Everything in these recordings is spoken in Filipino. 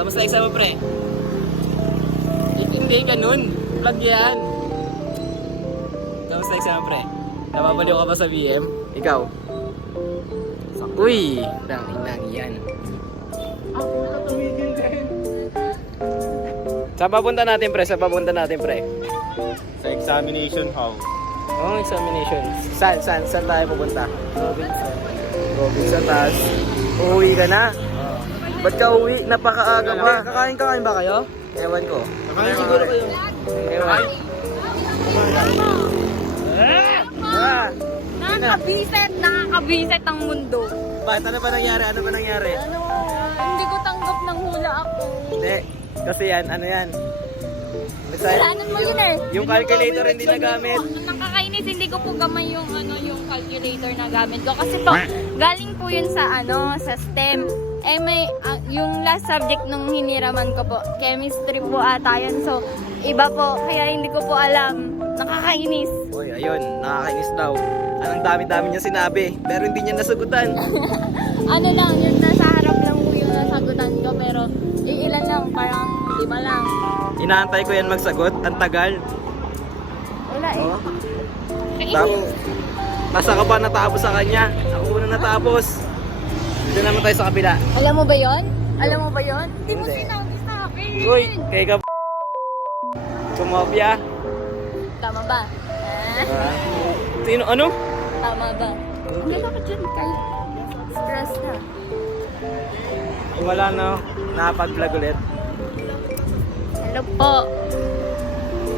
Kamusta exam mo, pre? Hindi, ganun. Vlog yan. Kamusta exam mo, pre? Napapaliw ka ba sa BM? Ikaw? Uy! Nang yan. Ako nakatumigil din. Saan papunta natin, pre? Saan papunta natin, pre? Sa examination hall. Oh, examination. Saan tayo pupunta? Robinson. Robinson, taas. Uuwi ka na? Ba't ka uwi? Napakaaga pa. Kakain ba kayo? Ewan ko. Kakain siguro kayo. Ewan. Nakakabiset ang mundo. Bakit? Ano ba nangyari? Hindi ko tanggap ng hula ako. Hindi. Kasi yan, ano yan? Basta, Kasalanan mo yun eh. yung calculator hindi nagamit. Nakakainis, hindi ko po gamay yung yung calculator na gamit ko kasi po galing po yun sa sa STEM. Eh may yung last subject nung hiniraman ko po, chemistry po ata yan. So iba po, kaya hindi ko po alam. Nakakainis. Uy, ayun, nakakainis daw. Anong dami-dami niya sinabi, pero hindi niya nasagutan. Ano lang, yung nasa harap lang po yung nasagutan ko pero ilan lang, parang 5 lang. Inaantay ko yan magsagot, ang tagal. Wala eh. Oh. Tapos, masa ka pa natapos sa kanya? Ako muna natapos. Dito naman tayo sa kabila. Alam mo ba yon? Hindi mo Hindi. sinabi sa akin. Uy, kaya ka kumopya. Tama ba? Sino, ano? Tama ba? Hindi. Ano ka dyan? Kaya stress na. Wala na, nakapag-vlog ulit. Hello po.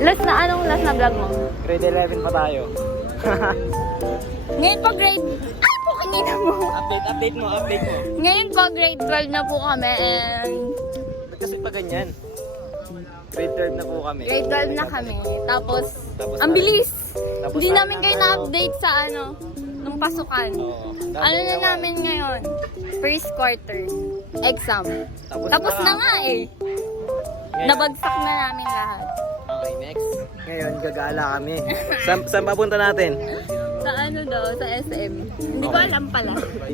Anong last na vlog mo? Grade 11 pa tayo. Ngayon po grade... Ay po, kanina mo. Update mo. Ngayon po grade 12 na po kami and... Ba't kasi pa ganyan? Grade 12 na po kami. Grade 12 na kami. Tapos Tapos ang bilis. Tapos Hindi tayo namin ng kayo na-update sa nung pasukan. Oo. Ano na namin ngayon? First quarter. Exam. Tapos Tapos na nga eh. Ngayon. Nabagsak na namin lahat. Okay, next. Ngayon, gagala kami. Saan papunta natin? Sa sa SM. Hindi ko Okay. alam pala.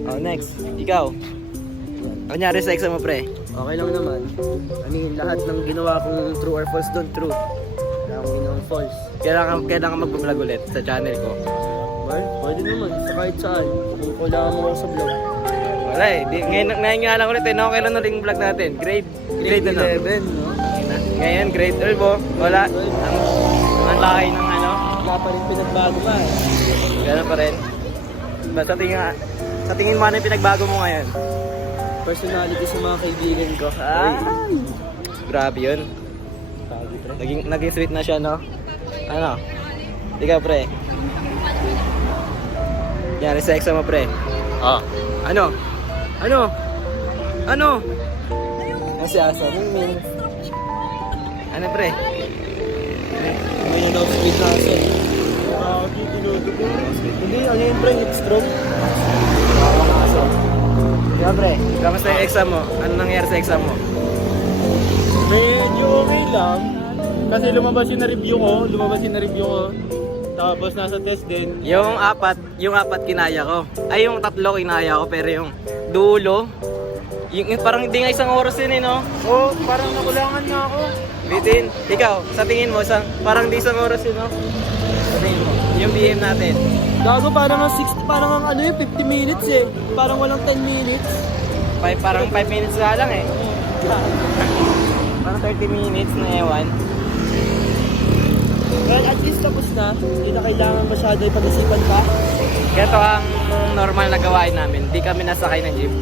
Oh, next. Ikaw. Ano nangyari sa exam mo, pre? Okay lang naman. I mean, lahat ng ginawa kong true or false doon, true. Wala akong ginawang false. Kailangan mag-vlog ulit sa channel ko. Well, pwede naman. Sa kahit saan. Kung kailangan mo ako sa vlog. Wala eh. Ngayon nga lang ulit eh. No? Kailan ulit yung vlog natin? Grade ano? 11, no? Ngayon, grade 12 oh. Wala. Ang laki ng ano. Wala pa rin pinagbago pa eh. Gano'n pa rin. Sa tingin mo ano yung pinagbago mo ngayon? Personality sa mga kaibigan ko. Grabe yun. Sabi, pre. Naging sweet na siya, no? Ano? Ikaw, pre. Yari sa exam mo, pre. Ah. Ano? Ano si Asa? Ming. Ano, pre? May na-speed na kasi. Hindi, ano yun, pre? Heat stroke. Ikaw, pre. Kamusta yung exam mo? Ano nangyari sa exam mo? Medyo okay lang. Kasi lumabas yung na-review ko. Tapos nasa test din. Yung apat kinaya ko. Ay, yung 3 kinaya ko, pero yung dulo, yung parang hindi nga isang oras yun eh, no? Oh, parang nakulangan nga ako. Bitin, ikaw, sa tingin mo, parang di isang oras yun, no? Sa tingin mo, yung BM natin. Gago, parang ang 60, parang ang 50 minutes eh. Parang walang 10 minutes. Parang 5 minutes nga lang eh. Parang 30 minutes na ewan. Well, at least tapos na. Hindi na kailangan masyado ipag-isipan pa. Ito ang normal na gawain namin. Di kami nasakay ng jeep.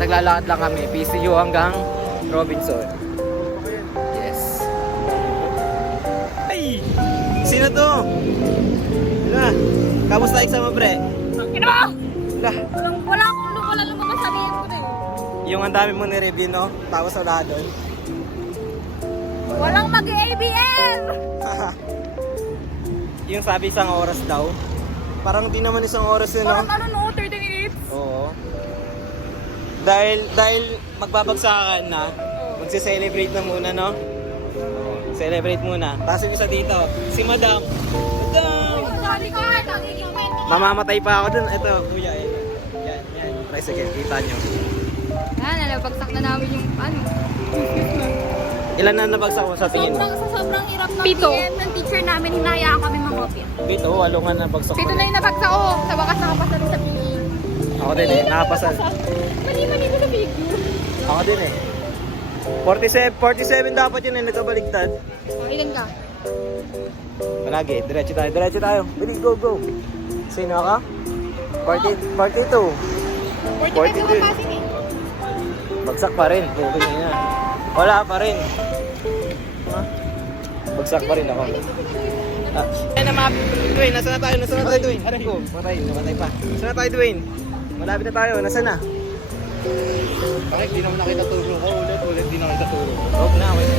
Naglalakad lang kami. PCU hanggang Robinson. Yes. Ay! Sino to? Wala. Kamusta exam mo, pre? Kino! Wala. Wala lumabas sa BM ko eh. Yung ang dami mo ni-review, no? Tapos wala doon. Walang mag-ABM! Yung sabi isang oras daw. Parang di naman isang oras yun, no? Parang no, 30 minutes. Oo. Dahil magbabagsakan na, magse-celebrate na muna, no? Celebrate muna. Tapos yung isa dito, si Madam. Madam! Mamamatay pa ako dun. Ito, kuya, yan. Yan. Tricycle, kita nyo. Ah, nalabagsak na namin yung ano. Ilan na nabagsak mo sa tingin mo? Sa sobrang hirap ng PM ng teacher namin, hinayaan kami mangopya. Pito, walo nga nabagsak Pito ko. na yung nabagsak ko. Sa wakas nakapasa rin sa PE. Ako din eh, nakapasa. Mali ko sa figure. Ako din eh. 47 dapat yun eh, nagkabaligtad. Ilan ka? Malagi, diretso tayo. Bili, go. Sino ka? 42. 45 yung kapasing eh. Bagsak pa rin, okay na yan. Wala pa rin. Ha? Bagsak pa rin ako. Ay na map. Dwayne, nasa na tayo, Dwayne? Aray ko, namatay pa. Nasa na tayo, Dwayne? Malapit na tayo, nasa na? Bakit di naman nakita turo ko? Ulit di nakita turo ko. Huwag na, wait.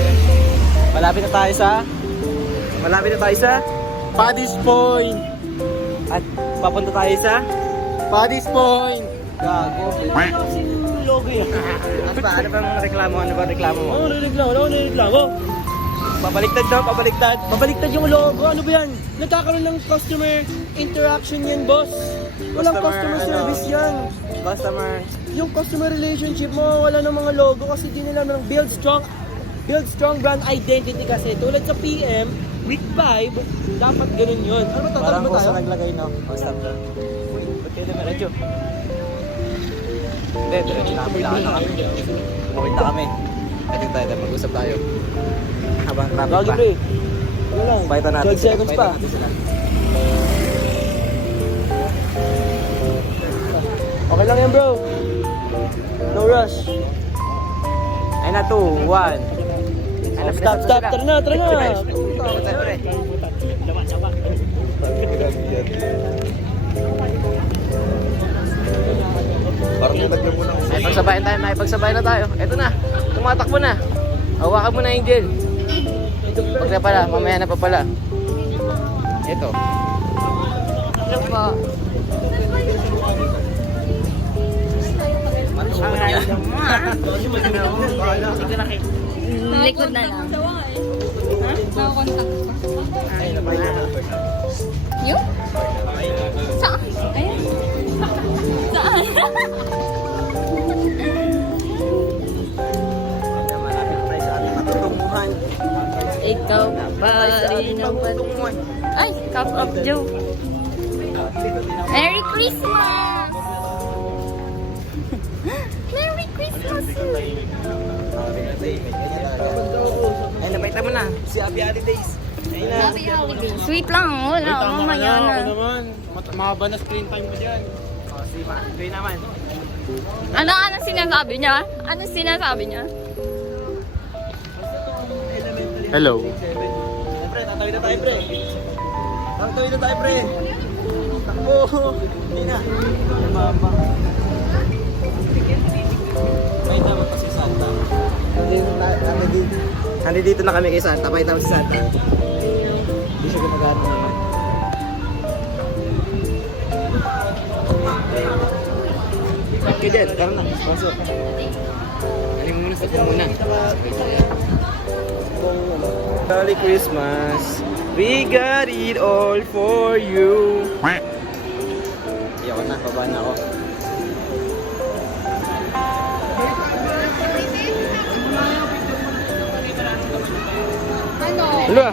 Malapit na tayo sa Paddy's Point! at papunta tayo sa Paddy's Point! Gago. Ano kasi yung logo yun? Ano bang reklamo? Ano ba reklamo mo? Ano nilireklamo? Pabaliktad. Mabaliktad yung logo. Ano ba yan? Nagkakaroon ng customer interaction yan, boss. Walang customer service yan. Customer. Yung customer relationship mo, wala ng mga logo kasi di nila ng build strong brand identity kasi. Tulad sa PM, week 5, dapat ganun yun. Ano ba Parang tayo? kung saan naglagay, no? Oh, stop lang. Uy, ba't kayo diretso? Hindi, diretso na kami. Tumawid na kami. Pwede tayo, mag-usap tayo. Habang traffic Lagi, pa. pre. Ano lang? Baita natin. 12 seconds pa. Okay lang yan, bro. No rush. Ay na, 2, 1. Ay na, Stop. Tara na. May pagsabayan na tayo. Eto na, tumatakbo na. Hawakan mo na, Angel. Huwag na pala, mamaya na pa pala. Eto. Ano po? Likod na lang. Ha? Nakakontak pa. Yung? Saan? Ayan. Saan? Malapit na tayo sa ating matutunguhan. Ikaw pa rin ang Matutunguhan. Ay, cup of Joe. Merry Christmas! Merry Christmas! Ay, napita mo na. Si Happy Holidays. Ayun na. Happy holidays. Sweet lang, wala. Mamaya na. Ako naman. Mahaba na screen time mo dyan. Oh, si Joy naman. Ano sinasabi niya? Ano sinasabi niya? Hello. Pre, tatawid na tayo, pre. Takbo. Hindi na. Mama. May tawag pa si Santa. Nandito na kami kay Santa. May tawag si Santa. Hindi siya gumagano naman. Okay, Jen. Tara na. Pasok. Galing muna sa muna. Merry Christmas. We got it all for you. Iyak ko na, baba na ako. Ano?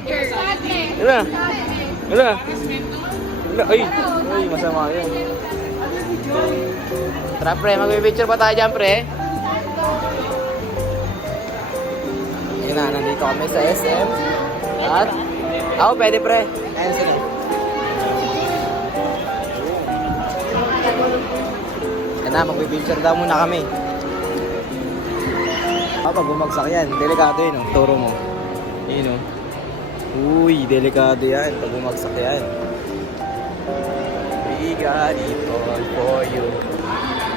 Hala! Hala! Ay! Ay, masama yun. Tara pre, mag-picture pa tayo dyan pre. Yun na, nandito kami sa SM. At, ako pwede pre. Ayun, sige. Yan na, mag-picture daw muna kami. Pag bumagsak yan, delikado yun, oh. Turo mo. Yun, oh. Uy, delikado yan. Pag bumagsak yan. We got it all for you.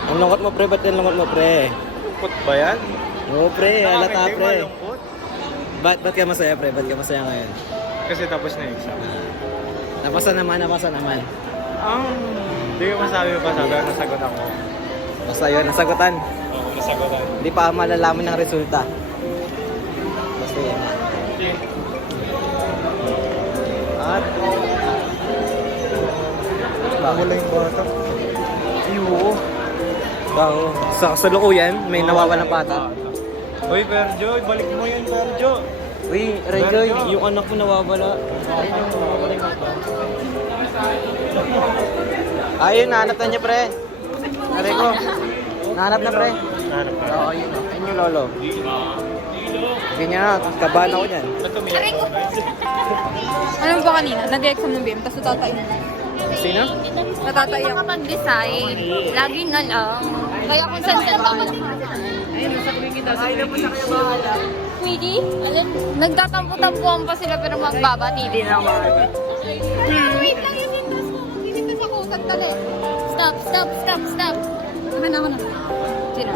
Ang lungkot mo pre, ba't yung lungkot mo pre? Put ba yan? Oo pre, halata Hindi pre. malungkot. Ba't ka masaya pre? Ba't ka masaya ngayon? Kasi tapos na yung exam. Napasa naman. Hindi ko masabi pa sabi ang nasagot ako. Basta yun, nasagutan. Oo, nasagotan. Hindi pa malalaman ng resulta. Basta yun. Okay. At, Wala yung bata. iyo. Sa kasalukuyan, may nawawalang bata. Uy, Perjo, balik mo yun, Perjo. Uy, Rejoy, yung anak ko nawawala. Ayun, nahanap na niya, pre. Aray ko. Nahanap na, pre. Hanap ka. Oo, yun. Ayun yung lolo. Ganyan, kabahan ako niyan. Aray ko. Ano ba kanina? Nag-exam ng BM, tapos natatay mo. Sino? Natatay ako. Kapag-decide, lagi na lang. Kaya kung saan ka Ay na po sa kanya bahala. Pwede? Alam, nagtatampo-tampuan pa sila pero magbabati din naman. Wait lang yung windows mo. Mag-windows ako. Sandali. Stop, stop, stop, stop. Ako na. Sino?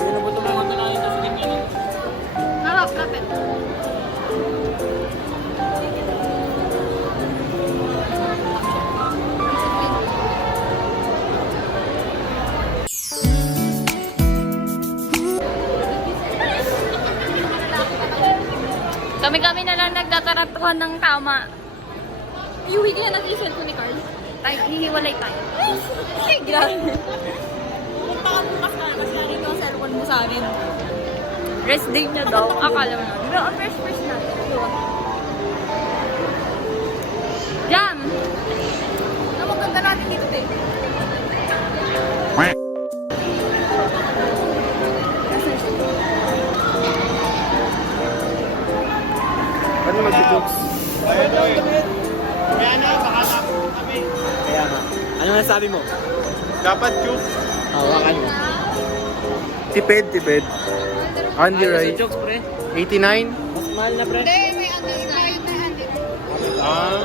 Harap, lapit. Kami-kami na lang nagtataratuhan ng tama. Iuwi ka na ng cellphone ni Carl. Tayo, hihiwalay tayo. Ay, grabe. Punta ka bukas ka kasi narin yung cellphone mo sa akin. Rest day na daw. Akala mo na. Bro, first na. Jam! Ano maganda natin dito, te? Ano mag-jokes? Ayun, ayun. Kaya na, baka tapos kami. Kaya nga. Ano nasabi mo? Dapat tube. Hawakan mo. Tipid. Andy Ay, Ray. sa jokes, pre. 89. Mas mahal na, pre. Hindi, may underline na underline. Ah,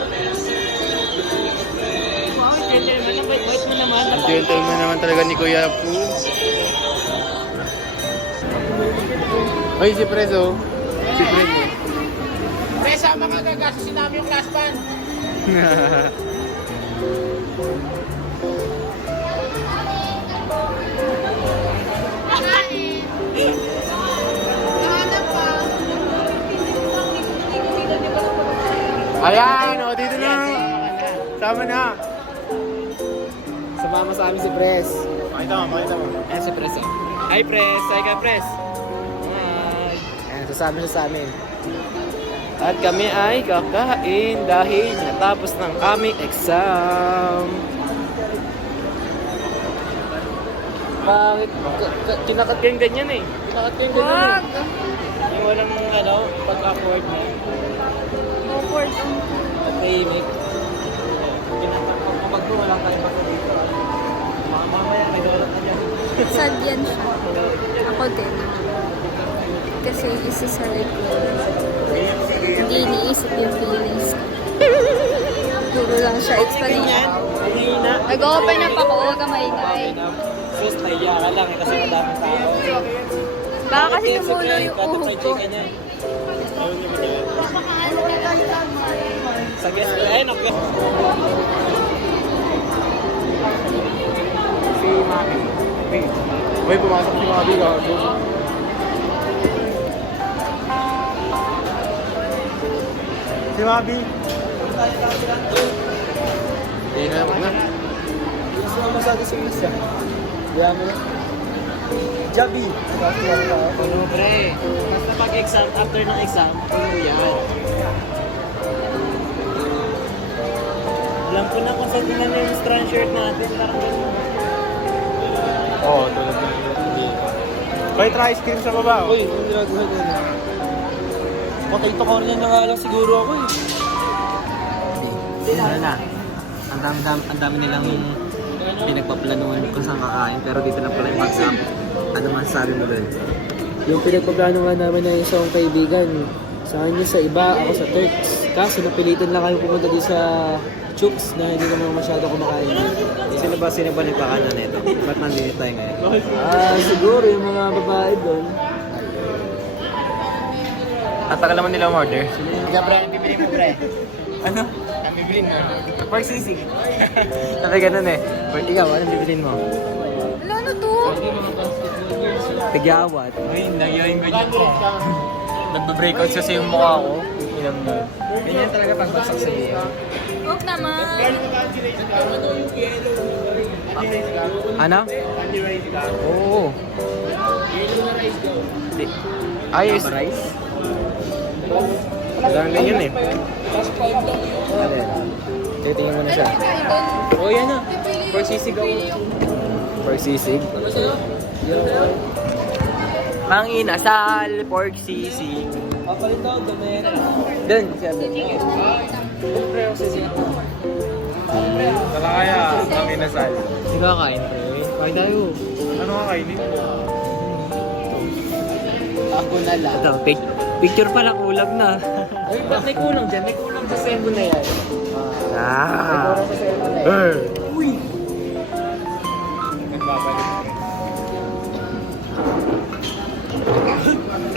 Wow, gentleman na. Wait mo naman. ang gentleman naman talaga ni Kuya Pu. Ay, si Prezo. Si Prezo. Pre, sama ka gagastusin namin yung class band. Ayan, o, dito na. Sama na. Sumama sa amin si Pres. Pakita mo. Ayan si Pres. Hi, Pres. Hi ka, Pres. Hi. Ayan, sasama siya sa amin. At kami ay kakain dahil natapos ng aming exam. Bakit? Kinakat ko yung ganyan eh. Kinakat ko yung ganyan Wag! eh. Yung walang pag-afford na. Awkward. At tahimik. Kinakat ko. Kapag ko walang kayo pa dito. Mamaya may dolat na dyan. Sad yan siya. Ako din. Kasi isa sa likod. Hindi iniisip yung feelings. Puro lang siya explanation. Kanina. Nag-open up ako, huwag ka maingay. Sus, nahiya ka lang eh kasi madaming tao. Baka kasi tumulo yung uhog ko. Sa guest ko, ayun ako. Si Maki. Uy, pumasok si Mabi. Si Mabi. Hindi na, wag na. Gusto mo masabi si Misa. Diyan mo na. Jabi. Puno pre. Basta pag-exam, after ng exam, puno yan. Alam ko na kung saan tingnan yung strand shirt natin. Parang ganun. Oo, tulad ng Uy, try ice cream sa baba. Uy, yung ginagawa ko na. Potato corner na nga lang siguro ako eh. Ano na? Ang dami nilang pinagpaplanuhan kung saan kakain pero dito na pala yung WhatsApp. Ano masasabi mo doon? Yung pinagpaplano namin ng isang kaibigan, sa kanya sa iba, ako sa Turks. Kaso napilitan lang kami pumunta din sa Chooks na hindi naman masyado kumakain. Sino ba nagpakana nito? Ba't nandito tayo ngayon? Siguro yung mga babae doon. At tagal naman nila umorder. Kaya pre, ang bibili mo pre. Ano? Ang bibili mo. Pork sisig. Sabi ganun eh. Pork ikaw, anong bibilin mo? Wala na to. Tigyawat. Uy, nagyayin ko dyan. Nagbe-breakouts kasi yung mukha ko. Inam na. Ganyan talaga pagbagsak sa iyo. Huwag naman. Ano? Oo. Ayos. Rice? Walang ganyan eh. Ano yan? Titingin mo na siya. Oh, yan na. For sisig ako. Pork sisig. Mang inasal, pork sisig. Papalit daw, dumi. Dun, siya dun. Pre, ako sisig. Wala kaya, kami nasal. Hindi ka kain, pre. Kain tayo. Ano ka kainin mo? Ako na lang. Ito, picture pala kulang na. Ay, ba't may kulang dyan? May kulang sa sebo na yan. Ah. May kulang sa sebo na yan. Uy! Nagbabalik.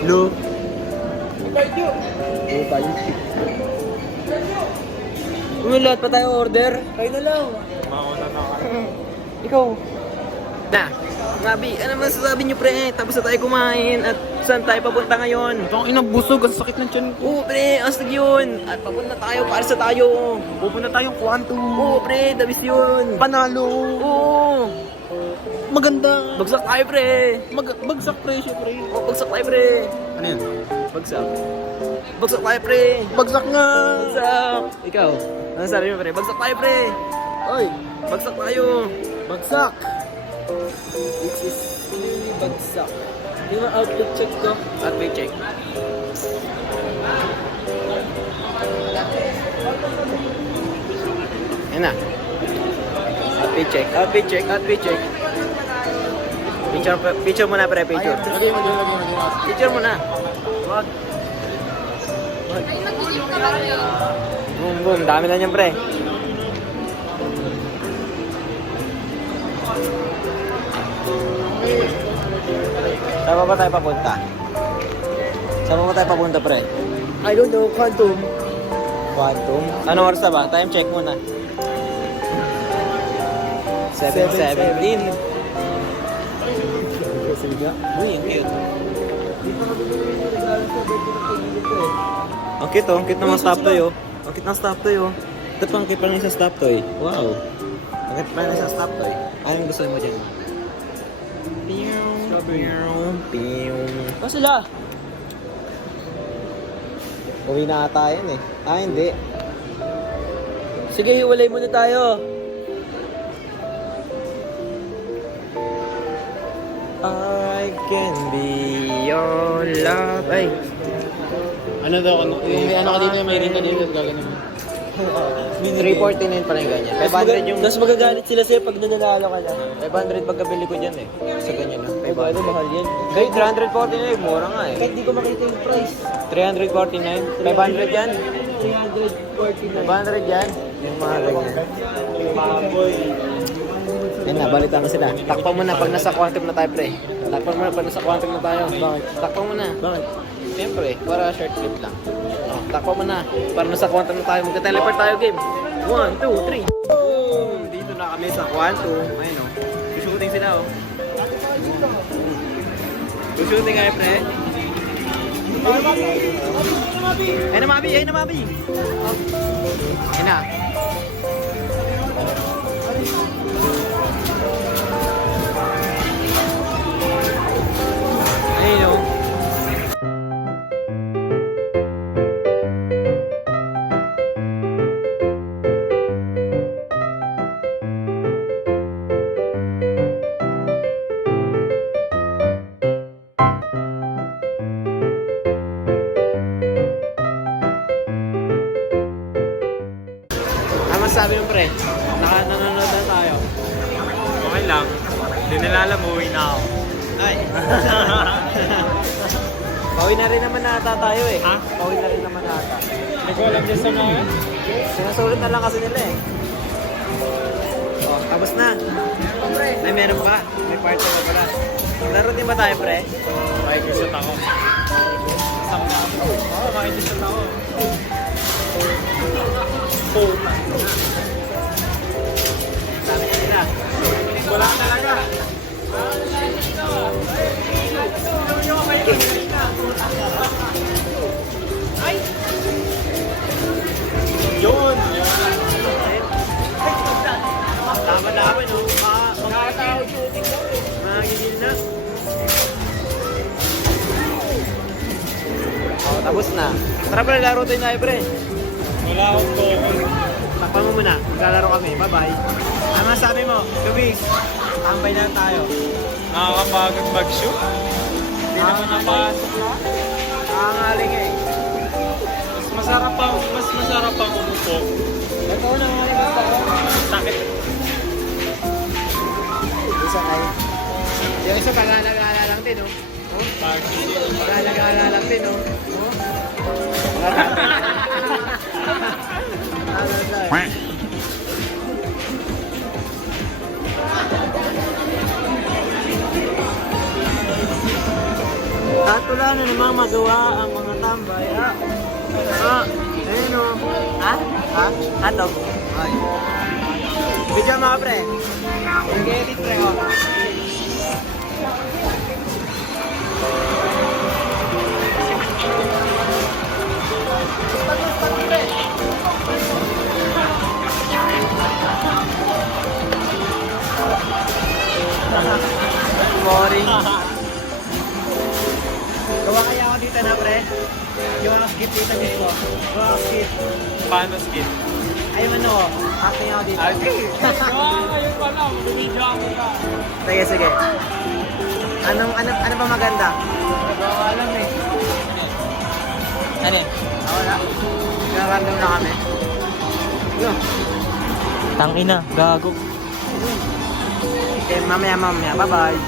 Lu. Lahat pa tayo order. Kayo na lang. Mauna na ka. Ikaw. Na. Ngabi, ano masasabi niyo pre? Tapos na tayo kumain at saan tayo papunta ngayon? Itong inabusog, ang sakit ng tiyan ko. Oo pre, astig yun. At papunta tayo, para sa tayo. Pupunta tayong Quantum. Oo pre, dabis yun. Panalo. Oo. Maganda. Bagsak tayo pre. Bagsak presyo, pre. Oo, bagsak tayo pre. Ano yan? Bagsak. Bagsak tayo pre. Bagsak nga. Bagsak. Ikaw, ano sabi mo pre? Bagsak tayo pre. Oy, Bagsak tayo. bagsak. This is really bagsak. Hindi mo outfit check ko. At may check. Yan na. Outfit check, outfit check, outfit check. Picture muna pre, picture. Lagay mo. Picture muna. Wag. Ay, mag-ilim ka ba kayo? Boom, boom. Dami na niyan pre. Saan ba tayo papunta? Saan ba tayo papunta pre? I don't know, Quantum. Quantum? Ano oras na ba? Time check muna. 7:17. Uy, ang cute. Ang cute oh, ang cute ng stop toy oh. Ang cute ng stop toy oh. Ito pang cute pa ng isang stop toy. Wow. Ang cute pa ng isang stop toy. Anong gusto mo dyan? Piyong. Pa sila? Uwi na ata yan eh. Ah, hindi. Sige, hiwalay muna tayo. I can be your love. Ay. Ano daw? Yung may ano ka dito, may ring ka dito, gagawin mo. 349 pala yung ganyan. 500 yung... Tapos magagalit sila sa'yo pag nananalo ka na. 500 pagkabili ko dyan eh. Sa ganyan na. Ay, ba, ano, mahal yan. Kaya 349, mura nga eh. Kahit di ko makita yung price. 349. 500 yan. 349. 500 yan. Yung mga ganyan. Yan na, balitan mo sila. Takpan mo na pag nasa quantum na tayo, pre. Takpan mo na pag nasa quantum na tayo. Bakit? Takpan mo na. Bakit? Siyempre, para short clip lang. Oh, takpan mo na. Para nasa quantum na tayo. Magka-teleport tayo, game. 1, 2, 3. Boom! Dito na kami sa quantum. Ayun o. Shooting sila o. Shooting kayo, pre. Ayun na, Mabi! Ayun na, Mabi! Ayun na. Ayun o. Ano masasabi mo pre? Nanonood na tayo. Okay lang. Hindi nila alam, uwi na ako. Ay. Pauwi na rin naman nata tayo eh. Ha? Pauwi na rin naman nata. Hindi ko alam dyan sa mga. Sinasulit na lang kasi nila eh. Oh, tapos na. Ay, meron pa. May part pa pala. Laro din ba tayo pre? Makikisot ako. Oo, makikisot ako. Sabi niya nila. Wala talaga. Yun! Laban-laban oh. Tapos na. Tara pre, laro tayo na pre. Wala akong token. Takpan mo muna. Maglalaro kami. Bye-bye. Ano masabi mo? Lubis. Tambay na tayo. Nakakapagod mag-shoot. Hindi naman napasok na. Nangangaling eh. Mas masarap ang umupo. Ito na nga rin basta ko. Sakit. Isa kayo. Yung isa pag-alagala lang din, oh. Pag-alagala lang din, oh. At wala na namang magawa ang mga tambay. Ayun o. Ha? Ha? Hatog. Ay. Video mga pre. Nag-edit pre ko. Boring. Gawa kaya ako dito na pre. Yung skip dito gusto ko. Gawa skip. Paano skip? Ay ano, acting ako dito. Ayun pala, video ako ka. Sige, sige. Ano ba maganda? Hindi ko alam eh. Ano? Wala. Pinarandom na kami. No. Tangina, gago. Okay, mamaya. Bye-bye.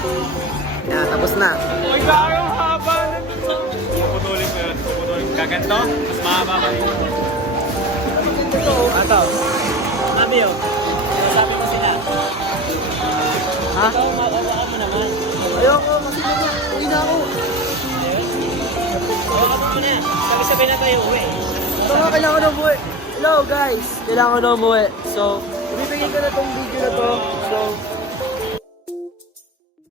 Yan, tapos na. Uy, gano'ng haba na ito. Puputulin ko yun. Gaganto? Mas mahaba pa rin. Ato. Mami yun. Sabi ko sila. Ha? Ikaw, mawawakan mo naman. Ayoko, masigla na. Uwi na ako. Mawawakan mo muna. Sabi-sabi na tayo uwi. Ito nga, kailangan ko na umuwi. Hello guys, kailangan ko na umuwi. So, ibibigay ko na tong video.